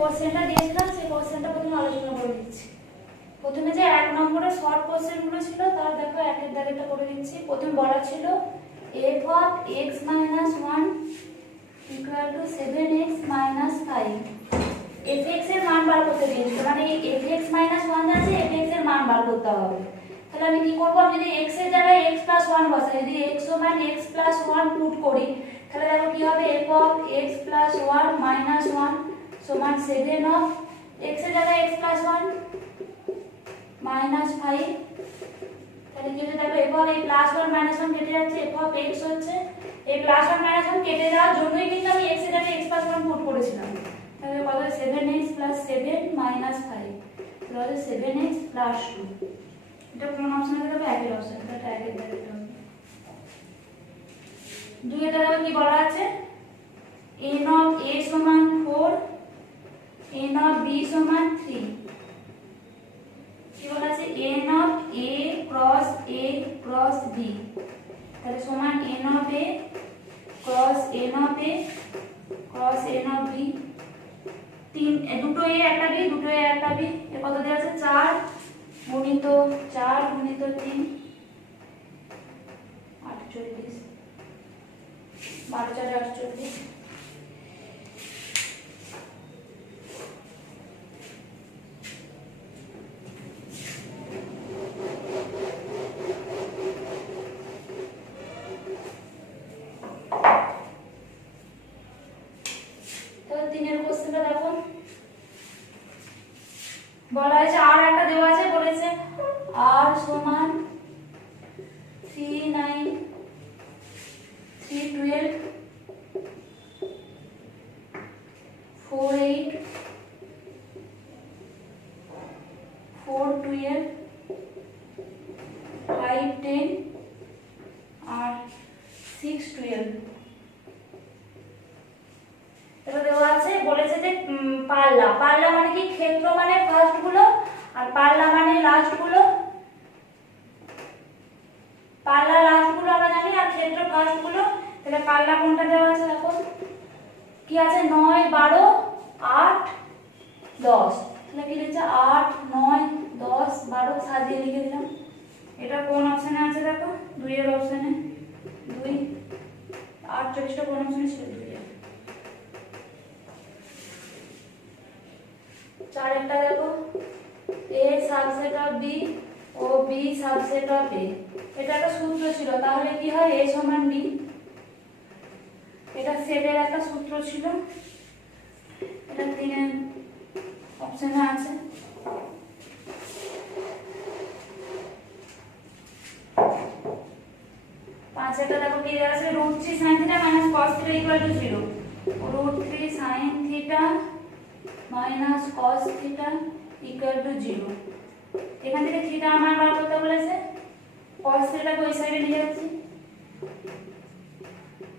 কোশ্চেনটা দিয়েছিলাম সেই কোশ্চেনটা প্রথমে আলোচনা করে দিচ্ছি। প্রথমে যে 1 নম্বরের শর্ট কোশ্চেনগুলো ছিল তার দেখো একের দাগেরটা করে দিচ্ছি। প্রথমে বলা ছিল f of x minus 1 equal to 7x minus 5। fx এর মান বার করতে দিয়েছিল, মানে fx minus 1 আছে, fx এর মান বার করতে হবে। তাহলে আমি কি করব, আমি যদি x এর জায়গায় x plus 1 বসাই, যদি x সমান x plus 1 পুট করি, তাহলে দেখো কি হবে, f of x plus 1 minus 1 সমান 7 of x এর জায়গায় x plus 1 minus 5। তাহলে কি হচ্ছে দেখো, f of এই plus 1 minus 1 কেটে যাচ্ছে, f of x হচ্ছে এই plus 1 minus 1 কেটে যাওয়ার জন্যই কিন্তু আমি x এর জায়গায় x plus 1 পুট করেছিলাম। তাহলে কত, 7x plus 7 minus 5, তাহলে 7x plus 2। এটা কোন অপশনে দেবে, একের অপশন, এটা একের দাগে হবে। দুই এটা দেখো কি বলা আছে, n of a সমান 4, n of b সমান 3। কি বলা আছে, n of a cross b, তাহলে সমান n of a cross n of a cross n of b। তিন দুটো a একটা b, দুটো a একটা b, এর কত দেওয়া আছে, 4 গুণিত 4 গুণিত 3 48, 12 4 48। বলা হয়েছে আর একটা দেওয়া আছে, বলেছে r সমান 3 9 3 12 4 8 4 12 5 10 আর 6 12। এটা দেওয়া আছে, বলেছে যে পাল্লা, পাল্লা মানে কি, ক্ষেত্র মানে ফার্স্ট গুলো আর পাল্লা মানে লাস্ট গুলো। পাল্লা লাস্ট গুলো আমরা জানি আর ক্ষেত্র ফার্স্ট গুলো। তাহলে পাল্লা কোনটা দেওয়া আছে দেখো, কি আছে, 9 12 8 10। তাহলে কি লিখছে, 8 9 10 12 সাজিয়ে লিখে দিলাম। এটা কোন অপশনে আছে দেখো, 2 এর অপশনে, 2 48টা কোন অপশনে ছিল, 2 এর। 4 একটা দেখো, a সাবসেট অফ b ও b সাবসেট অফ a। এটা একটা সূত্র ছিল, তাহলে কি হয়, a সমান b, এটা সেটের একটা সূত্র ছিল। এটা 3 অপশনে আছে। পাঁচ একটা দেখো কি দেওয়া আছে, √3 sin θ - cos θ = 0। √3 sin θ minus cos theta equal to 0। এখান থেকে থিটা আমার বার করতে বলেছে, cos theta কে ওই সাইডে নিয়ে যাচ্ছি।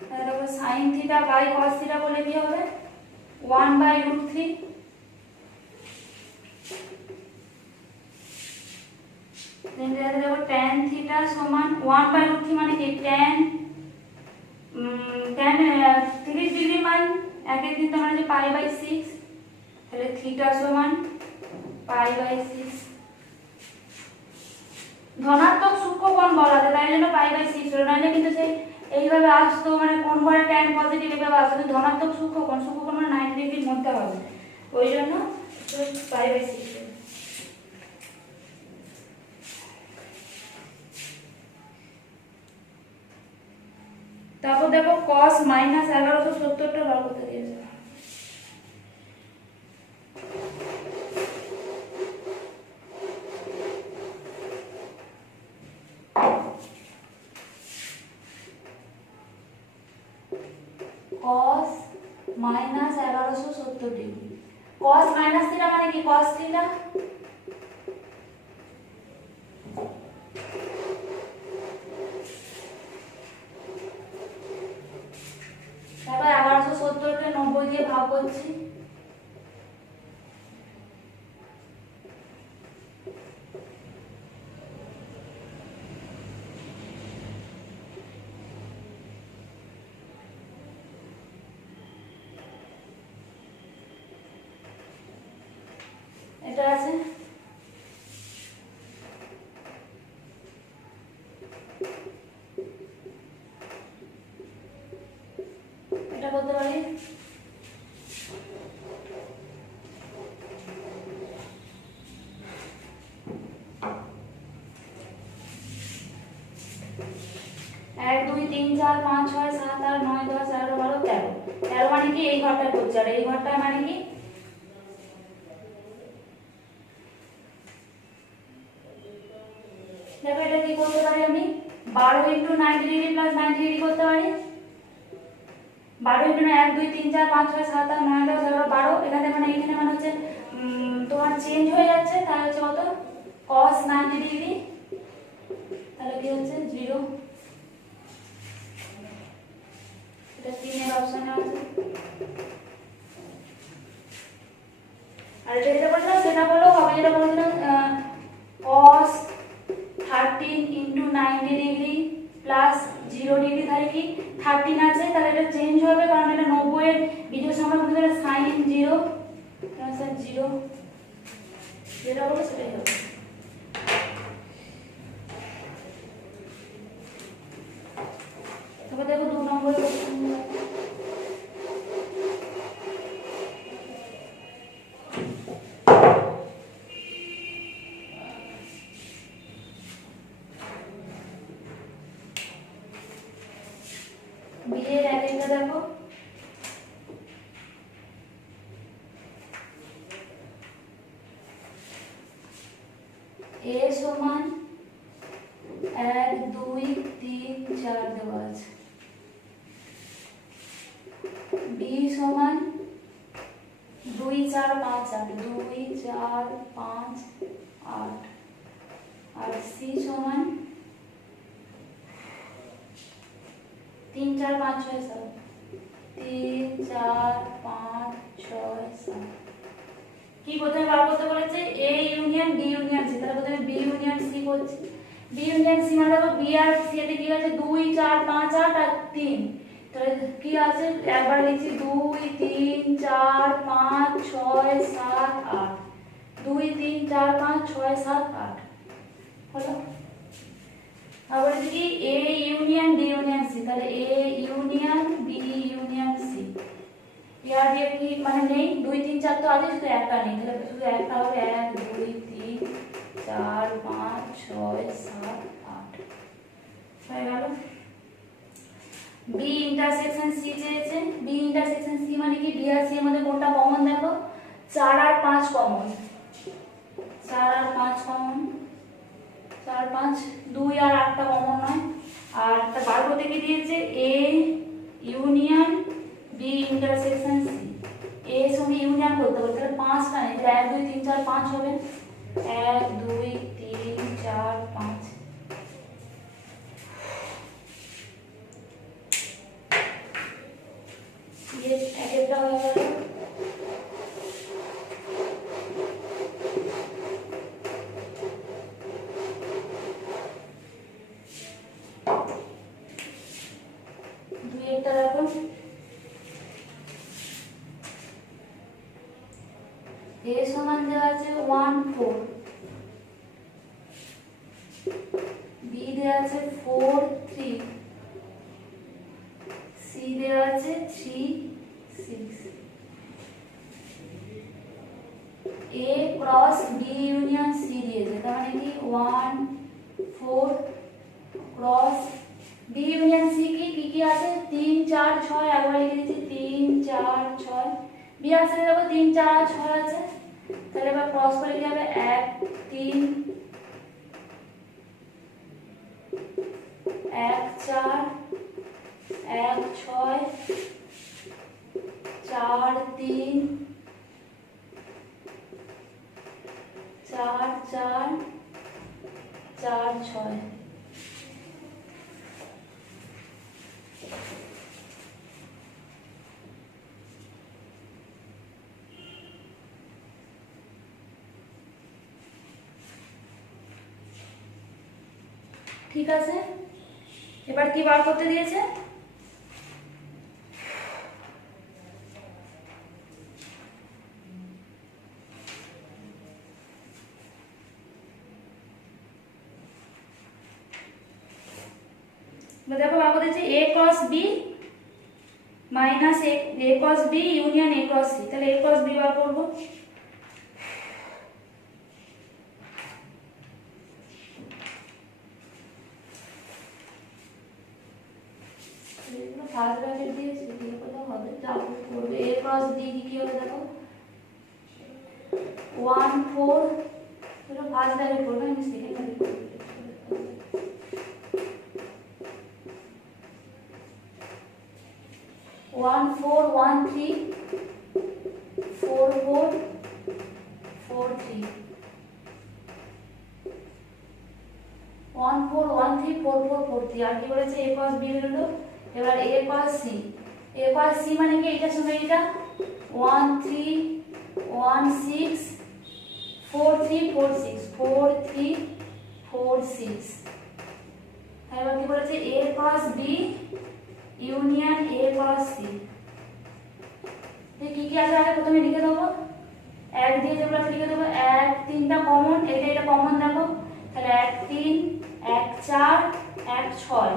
তাহলে দেখো sin theta by cos theta বলে কি হবে, 1/√3। দেন দেখো tan theta সমান 1/√3 মানে কি, tan 30 ডিগ্রি মান একের দিন মানে যে π/6। তাহলে থিটা সমান π/6। ধনাত্মক সূক্ষ্মকোণ বলা যায়, তাই জন্য π/6 হলো, নাহলে কিন্তু সেই এইভাবে আসতো, মানে কোণ করে tan পজিটিভ এভাবে আসতো। ধনাত্মক সূক্ষ্মকোণ, সূক্ষ্মকোণ মানে 90 ডিগ্রির মধ্যে হবে, ওই জন্য π/6। তারপর দেখো cos - 1170টা বার করতে দিয়েছে। cos - 1170 degree. cos minus theta মানে কি, cos থিটা। তারপর 1170 কে 90 দিয়ে ভাগ করছি, এটা আছে এটা করতে পারি। এক দুই তিন চার পাঁচ ছয় সাত আট নয় দশ এগারো বারো তেরো। তেরো মানে কি এই ঘরটায় করছে, আর এই ঘরটায় মানে কি দেখো এটা কি করতে পারি আমি 12 ইন্টু 90 ডিগ্রি প্লাস 90 ডিগ্রি করতে পারি। 12 ইন্টু 1 2 3 4 5 6 7 8 9 10 11 12 এখানে মানে এখানে মানে হচ্ছে তোমার চেঞ্জ হয়ে যাচ্ছে, তাহলে হচ্ছে কত cos 90 ডিগ্রি, তাহলে কি হচ্ছে 0। এটা 3 এর অপশনে আছে। আর যেটা বলছিলাম সেটা হলো হবে, যেটা বলছিলাম cos 13 into 90 degree plus 0 degree, তাহলে কি 13 আছে, তাহলে এটা চেঞ্জ হবে কারণ এটা 90 এর বিজোড় সংখ্যা মধ্যে sin 0, তাহলে স্যার 0 যেটা বলবো সেটাই হবে। তবে দেখো 2 নম্বরে বিয়ের একটা দেখো a সমান 1 2 3 4 দেওয়া আছে, b সমান 2 4 5 8 2 4 5 8 আর c সমান 3 4 5 6 7 3 4 5 6 7। কি প্রথমে বার করতে বলেছে a union b union c, তাহলে প্রথমে b ইউনিয়ন c করছি। b ইউনিয়ন c মানে দেখো b আর c এতে কি আছে 2 4 5 8 আর 3, তাহলে কি আছে একবার লিখছি 2 3 4 5 6 7 8 2 3 4 5 6 7 8 হলো। আবার কি a union b union c, তাহলে a union b union c ইয়ার দিয়ে কি মানে নেই 2 3 4 তো আছে, শুধু একটা নেই, তাহলে শুধু একটা হবে 1 2 3 4 5 6 7 8 হয়ে গেল। b ইন্টারসেকশন c চেয়েছে, b ইন্টারসেকশন c মানে কি b আর c এর মধ্যে কোনটা কমন দেখো 4 আর 5 কমন, 4 আর 5 কমন, 4 5 2 আর 8টা কমন নয়। আর তার বার করতে কি দিয়েছে a union b intersection c, a এর সঙ্গে ইউনিয়ন করতে বলছে, তাহলে 5টা নেই, তাহলে 1 2 3 4 5 হবে 1 2 3 4 5। ये একটা হয়ে গেল। দুই একটা রাখো a সমান দেওয়া আছে 1 4, b দেওয়া আছে 4 3, c দেওয়া আছে 3 6, a cross b union c দিয়েছে, তার মানে কি 1 4 ক্রস b ইউনিয়ন c কি কি আছে 3 4 6, একবার লিখে দিচ্ছি 3 4 6, b আছে দেখো 3 4 6 আছে, তাহলে এবার ক্রস করে কি হবে 1 3 1 4 1 6 4 3 4 4 4 6। ঠিক আছে, এবার কি বার করতে দিয়েছে দেখো বার করতে চাই a cross b minus a cross b union a cross c। তাহলে a ক্রস b বার করবো। ফার্স্ট ব্র্যাকেট দিয়েছি, দিয়ে কোথাও হবে যাও করবে a ক্রস b কি হবে দেখো 1 4 পুরো ফার্স্ট ব্র্যাকেট করবে, আমি সেকেন্ড ব্র্যাকেট করব। 1 4 1 3 4 4 4 3 1 4 1 3 4 4 4 3 আর কি বলেছে a ক্রস b হলো। এবার a ক্রস c মানে কি এটার সঙ্গে এটা 1 3 1 6 4 3 4 6 4 3 4 6। এবার কি বলেছে a cross b union a cross c। কি কি আছে আগে প্রথমে লিখে দেবো, এক দিয়ে যেগুলো লিখে দেবো, এক তিনটা কমন, এটা কমন দেখো, তাহলে 1 3 1 4 1 6।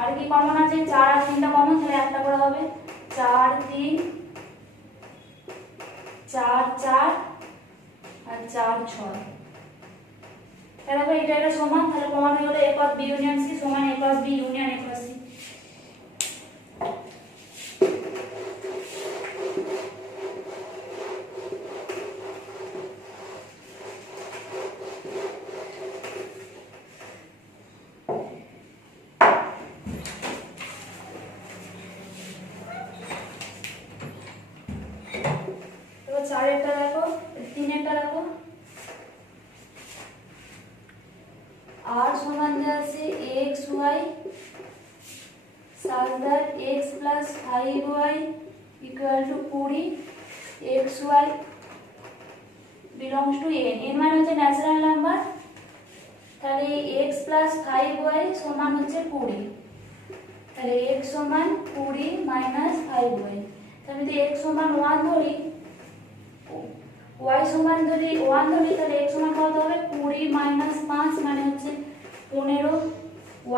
আর কি কমন আছে 4 আর 3টা কমন, তাহলে একটা করে হবে 4 3 4 4 আর 4 6। তাহলে এটা সমান, তাহলে প্রমাণ হয়ে গেল a cross b union c সমান a cross b union a cross c। চারেরটা দেখো, তিনেরটা দেখো, আর সমান দেওয়া আছে x y such that x plus 5y equal to 20 x y belongs to n। n মানে হচ্ছে ন্যাচারাল নাম্বার, তাহলে x plus 5y সমান হচ্ছে 20। তাহলে x সমান 20 minus 5y। তাহলে যদি x সমান 1 ধরি, y সমান যদি 1 ধরি, তাহলে x সমান কত হবে 20 minus 5 মানে হচ্ছে 15।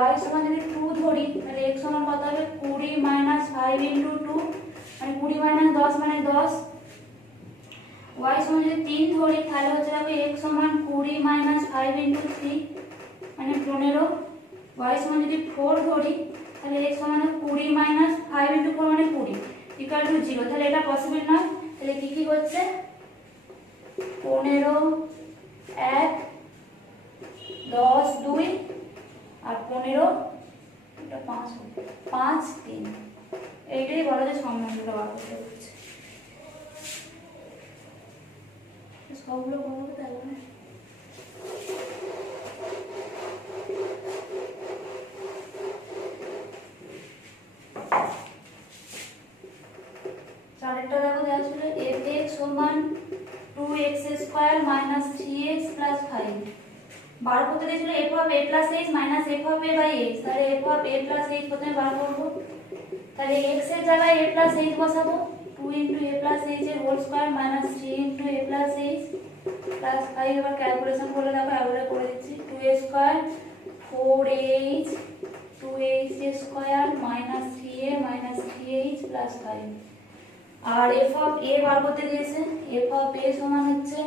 y সমান যদি 2 ধরি, তাহলে x সমান কত হবে 20 minus 5 into 2 মানে 20 minus 10 মানে 10। y সমান যদি 3 ধরি, তাহলে হচ্ছে দেখো x সমান 20 minus 5 into 3 মানে 15। y সমান যদি 4 ধরি, তাহলে x সমান 20 minus 5 into 4 মানে 20 equal to 0। তাহলে এটা পসিবল নয়। তাহলে কি কি হচ্ছে 15 1 10 2 আর 15 এটা 5 5 3। এইটাই বলা যায় সম্বন্ধটা বার করতে হচ্ছে। সবগুলো বলবো তাহলে চারেরটা দেখো দেওয়া ছিল f(x) সমান 2x square minus 3x plus 5। বার করতে দিয়েছিল f of a plus h minus f of a by h। তাহলে f of a plus h প্রথমে বার করব। তাহলে x এর জায়গায় a প্লাস h বসাবো, 2 ইনটু a প্লাস h এর whole square minus 3 into a plus h plus 5। এবার calculation করে দেখো, অ্যাভারেজ করে দিচ্ছি 2a square 4h 2h square minus 3a minus 3h plus 5। আর f অফ a বার করতে দিয়েছে, f অফ a সমান হচ্ছে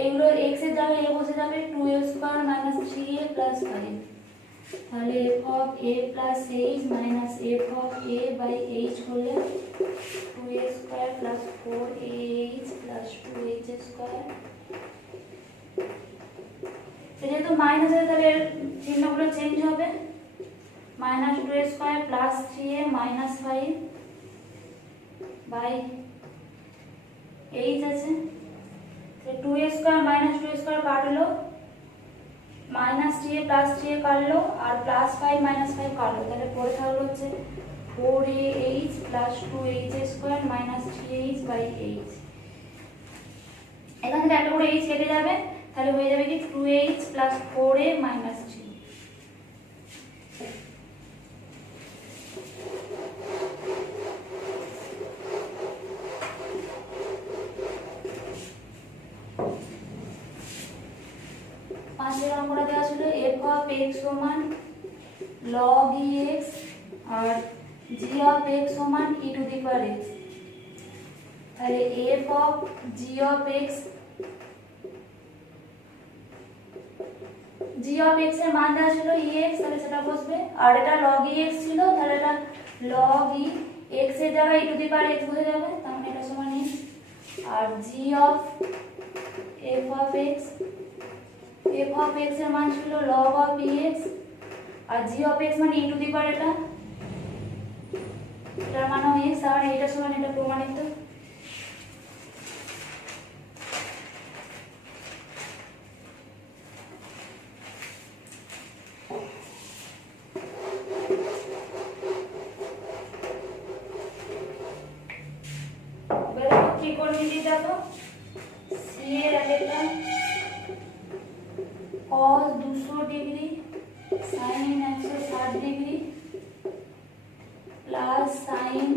এইগুলো x এর জায়গায় a বসে যাবে 2a square minus 3a plus 5। তাহলে f of a plus h minus f of a by h করলে 2a square plus 4ah plus 2h square. যেহেতু মাইনাস আছে তাহলে চিহ্নগুলো চেঞ্জ হবে, minus 2a square plus 3a minus 5 by h আছে। 2a square minus 2a square কাটলো, minus 3a plus 3a কাটলো, আর plus 5 minus 5 কাটলো। তাহলে পরে থাকলো হচ্ছে 4ah plus 2h square minus 3h by h। এখান থেকে একটা করে h কেটে যাবে, তাহলে হয়ে যাবে কি 2h প্লাস 4a মাইনাস 3। পাঁচের নম্বরে দেওয়া ছিল f অফ x সমান log ex আর g of x সমান e to the power x, তাহলে f of g of x এর মান দেওয়া ছিল ex, তাহলে সেটা বসবে। আর এটা log ex ছিল, তাহলে এটা log e x এর জায়গায় e to the power x বসে যাবে, তার মানে এটা সমান x। R g of f of x এর মান ছিল log of ex, আর g of x মানে e টু দি পাওয়ার এটার মান x, আর এটা সমান এটা প্রমাণিত। ত্রিকোণমিতি দেখো, c এর আগেরটা cos 200 degree sin 160 degree plus sin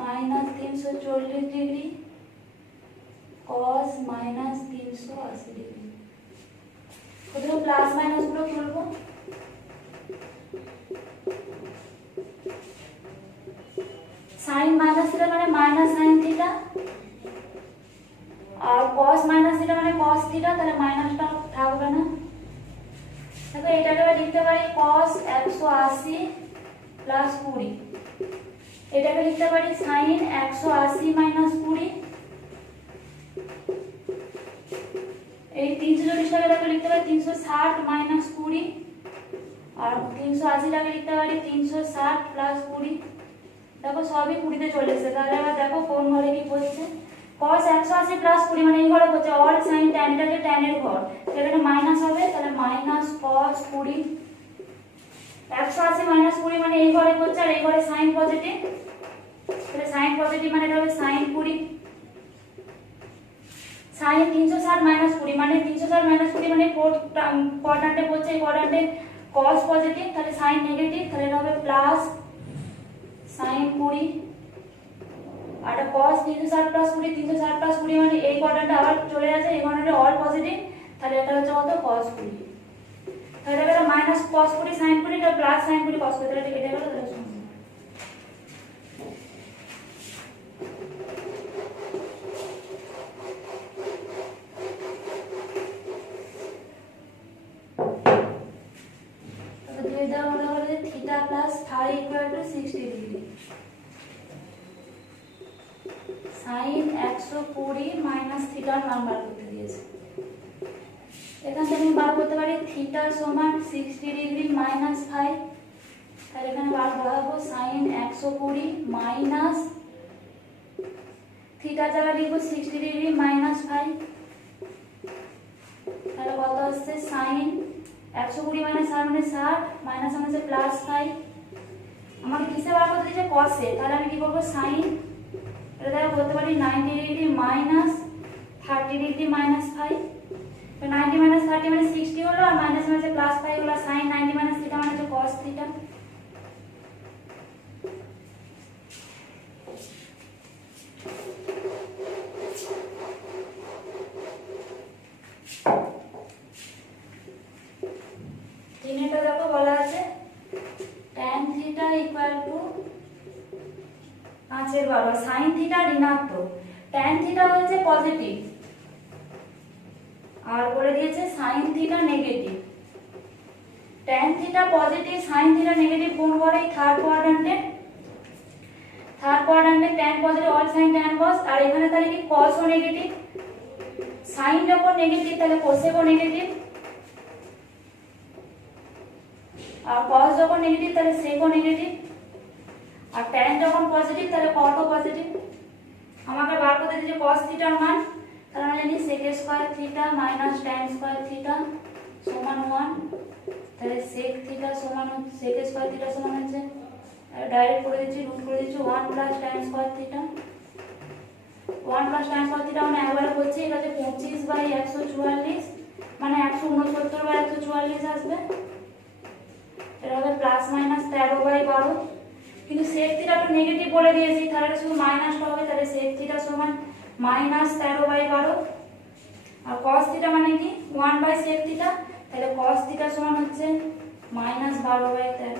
minus 340 degree cos minus 380 degree. প্রথমে প্লাস মাইনাস গুলো তুলবো। sin মাইনাস থিটা মানে মাইনাস sin থিটা, আর cos মাইনাস থিটা মানে cos থিটা, তাহলে মাইনাসটা থাকবে না। দেখো এটাকে লিখতে পারি cos 180 প্লাস 20, এটাকে লিখতে পারি sin 180 মাইনাস 20, এই 340 টাকে লিখতে পারি 360 মাইনাস 20, আর 380 টাকে লিখতে পারি 360 প্লাস 20। দেখো সবই 20 তে চলে এসেছে, তাহলে এবার দেখো কোন ঘরে কি বলছে। cos 180 প্লাস 20 মানে এই ঘরে বলছে অল sin tan, এটা যে tan এর ঘর, এখানে মাইনাস হবে, তাহলে মাইনাস cos 20। 180 মাইনাস 20 মানে এই ঘরে বলছে, আর এই ঘরে sin পজিটিভ, তাহলে sin পজিটিভ মানে এটা হবে sin 20। sin 360 মাইনাস 20 মানে 360 মাইনাস 20 মানে ফোর্থ কোয়াড্রান্টে বলছে, এই কোয়াড্রান্টে cos পজিটিভ, তাহলে sin নেগেটিভ, তাহলে এটা হবে প্লাস sin 20। আর cos 360 প্লাস 20, 360 প্লাস 20 মানে এই কোয়াড্রান্টে আবার চলে যাচ্ছে, এই কোয়াড্রান্টে অল পজিটিভ, তাহলে এটা হচ্ছে কত cos 20। তাহলে এটা মাইনাস cos 20 sin 20, এটা প্লাস sin 20 cos 20, তাহলে এটা কেটে গেল, তাহলে সমান। তাহলে দিয়ে দেওয়া হলো যে theta plus phi equal to 60 degree, sin 120 minus থিটার মান বার করতে দিয়েছে। এখান থেকে আমি বার করতে পারি থিটা সমান 60 ডিগ্রি মাইনাস 5, তাহলে এখানে বার বসাবো sin 120 মাইনাস থিটা জায়গায় লিখবো 60 ডিগ্রি মাইনাস 5, তাহলে কত আসছে sin 120 মাইনাস 60 মানে 60 মাইনাস মানে প্লাস 5। আমাকে কিসে বার করতে দিয়েছে cos এ, তাহলে আমি কি করবো sin, এটা দ্বারা বলতে পারি 90 ডিগ্রি মাইনাস 30 ডিগ্রি মাইনাস 5, তো 90 মাইনাস 30 মানে 60 হলো, আর মাইনাস মানে প্লাস 5 হলো, sin 90 মাইনাস থিটা মানে cos থিটা। তিনটা দেখো বলা আছে tan theta equal to 5/12, sin theta ঋণাত্মক, tan থিটা হচ্ছে পজিটিভ, আর বলে দিয়েছে sin theta negative. tan theta positive sin theta negative কোন ঘরে, থার্ড কোয়াড্রান্টে tan positive all sin tan cos, আর এখানে তাহলে কি cos ও নেগেটিভ, sin যখন নেগেটিভ তাহলে cosec ও নেগেটিভ, আর cos যখন নেগেটিভ তাহলে sec ও নেগেটিভ, আর tan যখন পজিটিভ তাহলে cot ও পজিটিভ। আমাকে বার করতে দিয়েছে cos থিটার মান, তাহলে আমরা জানি sec square theta minus tan square theta সমান 1, তাহলে sec থিটা সমান sec স্কয়ার থিটা সমান হচ্ছে, ডাইরেক্ট করে দিচ্ছি, রুট করে দিচ্ছি 1 plus tan square theta, 1 plus tan square theta মানে একবারে বলছি এটা হচ্ছে 25/144, মানে 169/144 আসবে, এটা হবে প্লাস মাইনাস 13/12। কিন্তু sec থিটা তো নেগেটিভ বলে দিয়েছি, তাহলে শুধু মাইনাসটা হবে, তাহলে sec থিটা সমান মাইনাস 13/12, আর cos থিটা মানে কি 1/sec থিটা, তাহলে cos থিটা সমান হচ্ছে মাইনাস 12/13।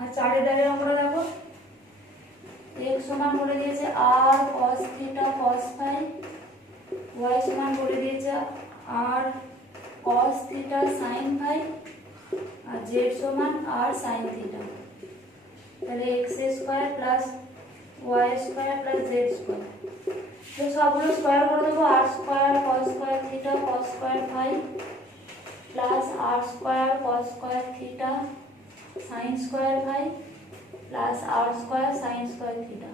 আর 4 দাগের আমরা দেখো x সমান বলে দিয়েছে r cos theta cos phi, y সমান বলে দিয়েছে r cos theta sin phi, আর z সমান r sin থিটা। তাহলে x square plus y square plus z square, তো সবগুলো স্কয়ার করে দেবো। r square cos square theta cos square phi plus r square cos square theta sin square phi plus r square sin square theta.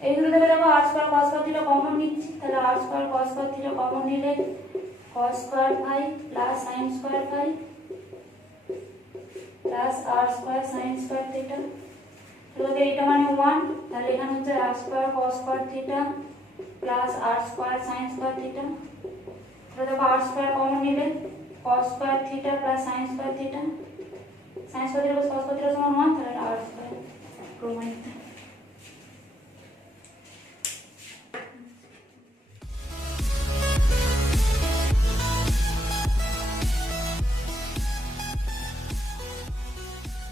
এইগুলো থেকে দেখো r square cos square theta common নিচ্ছি, তাহলে r square cos square theta common নিলে cos square phi plus sin square phi plus r square sin square theta. তাহলে এটা মানে 1, তাহলে এখানে হচ্ছে r square cos square theta plus r square sin square theta. তাহলে দেখো r স্কয়ার কমন নিলে cos square theta plus sin square theta, sin square theta plus cos square theta সমান 1, তাহলে r স্কয়ার প্রমাণিত।